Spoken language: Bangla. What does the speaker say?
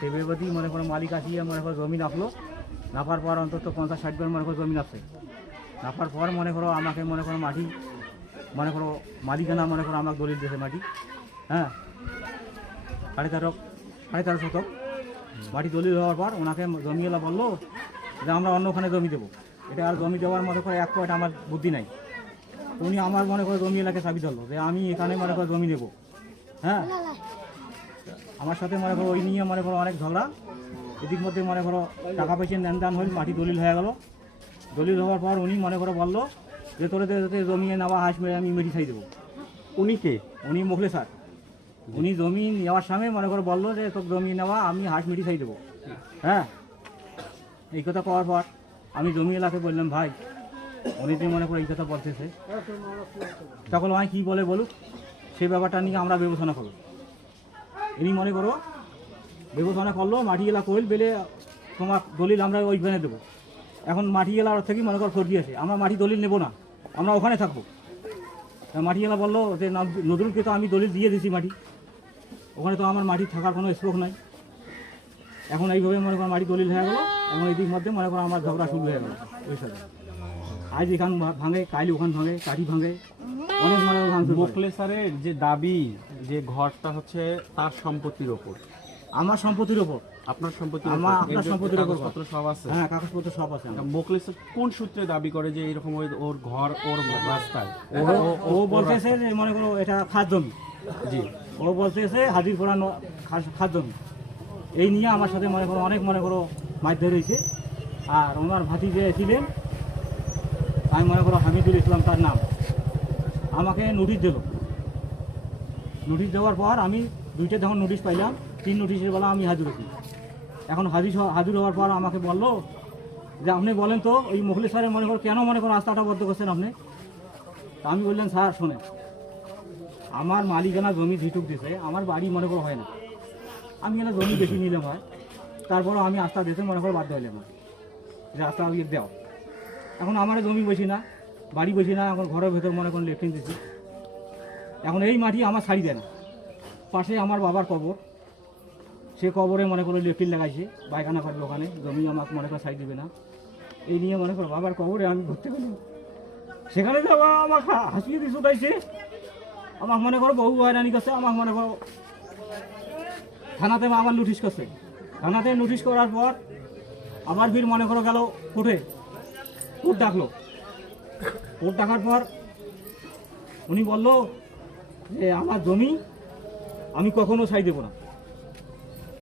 সেবেবাদী মনে করো মালিক আসিয়ে মনে করো জমি নাপলো, নাপার পর অন্তত 50-60 বার মনে করো জমি নাপছে, নাপার পর মনে করো আমাকে মনে করো মাটি মনে করো মালিকানা মনে করো আমাকে দলিল দিয়েছে মাটি, হ্যাঁ 13.5 শতক মাটি দলিল হওয়ার পর ওনাকে জমিওয়ালা বললো যে আমরা অন্য ওখানে জমি দেবো, এটা আর জমি দেওয়ার মনে করে এক পয়েন্ট আমার বুদ্ধি নাই। উনি আমার মনে করে জমিওয়ালাকে চাবি ধরলো যে আমি এখানে মনে করো জমি দেবো, হ্যাঁ আমার সাথে মনে করো ওই নিয়ে মনে করো অনেক ঝগড়া, এদিক মধ্যে মনে করো টাকা পয়সা লেনদেন হল, মাটি দলিল হয়ে গেল। দলিল হওয়ার পর উনি মনে করো বললো যে তোদের জমিয়ে নেওয়া হাঁস মেরে আমি মেরি খাই দেবো। উনি কে? উনি মোখলে স্যার, উনি জমি নেওয়ার সময় মনে করে বললো যে তোর জমি নেওয়া আমি হাঁস মেরি খাই দেবো, হ্যাঁ এই কথা কওয়ার পর আমি জমি এলাকে বললাম ভাই উনি যে মনে করে এই কথা বলতেছে তখন আমি কী বলে বলুক সেই ব্যাপারটা নিয়ে আমরা বিবেচনা করব। ইনি মনে করো বিবেচনা করলো মাটি এলা কইল বেলে তোমার দলিল আমরা ওইখানে দেবো। এখন মাটি এলার থেকে মনে করো ফোর দিয়েছে আমরা মাটি দলিল নেবো না, আমরা ওখানে থাকবো। মাটি এলা বললো যে নজরুলকে তো আমি দলিল দিয়ে দিয়েছি মাটি, ওখানে তো আমার মাটি থাকার কোনো স্কোপ নাই। এখন এইভাবে মনে করো মাটি দলিল হয়ে গেলো এবং এই দিক মধ্যে মনে করো আমার ঝগড়া শুরু হয়ে গেলো। ওই সাথে আজ এখান ভাঙে, কাইল ওখান ভাঙে, কাঠি ভাঙে, অনেক মনে করো ভাঙচুর করে। মোখলে স্যারের যে দাবি যে ঘরটা হচ্ছে তার সম্পত্তির ওপর, আমার সম্পত্তির ওপর, আপনার সম্পত্তির আপনার সম্পত্তির ওপর কাগজপত্র সব আছে? হ্যাঁ কাগজপত্র সব আছে। মোখলে স্যার কোন সূত্রে দাবি করে যে এরকম ওর ঘর ওর রাস্তায়? ও বলতেছে যে মনে করো এটা খাস জমি, জি ও বলতেছে হাজির করানো খাস জমি, এই নিয়ে আমার সাথে মনে করো অনেক মনে করো মারধর হয়েছে। আর ওনার ভাতি যে ছিলেন আমি মনে করো হামিদুল ইসলাম তার নাম, আমাকে নোটিশ দিল। নোটিশ দেওয়ার পর আমি দুইটা যখন নোটিশ পাইলাম 3 নোটিশের বেলা আমি হাজির হয়েছি। এখন হাজির হওয়ার পর আমাকে বললো যে আপনি বলেন তো ওই মোখলে স্যারের মনে করো কেন মনে করো রাস্তাটা বদ্ধ করছেন আপনি। তা আমি বললাম স্যার শোনেন আমার মালিকানা জমি যেটুক দিছে আমার বাড়ি মনে করো হয় না, আমি এলা জমি বেশি নিলাম হয়, তারপরও আমি আস্থা দিতে মনে করো বাধ্য হইলাম যে আস্থা আমি দেও। এখন আমার জমি বেশি না, বাড়ি বেশি না, এখন ঘরের ভেতর মনে করুন লেট্রিন দিচ্ছি। এখন এই মাটি আমার ছাড়ি দেয় না, পাশে আমার বাবার কবর, সে কবরে মনে করো লেট্রিন লাগাইছে, পায়খানা করবে ওখানে, জমি আমাকে মনে করো ছাড়ি দেবে না। এই নিয়ে মনে করো বাবার কবরে আমি ঘুরতে গেলাম, সেখানে যাওয়া আমাকে হাসিয়ে দিয়ে উঠাইছে, আমাকে মনে করো বহু হয়রানি করছে, আমাকে মনে করো থানাতে আবার নোটিশ করছে। থানাতে নোটিশ করার পর আবার ফির মনে করো গেল কোর্টে, কোর্ট ডাকলো। কোর্ট ডাকার পর উনি বললো যে আমার জমি আমি কখনো ছাই দেবো না,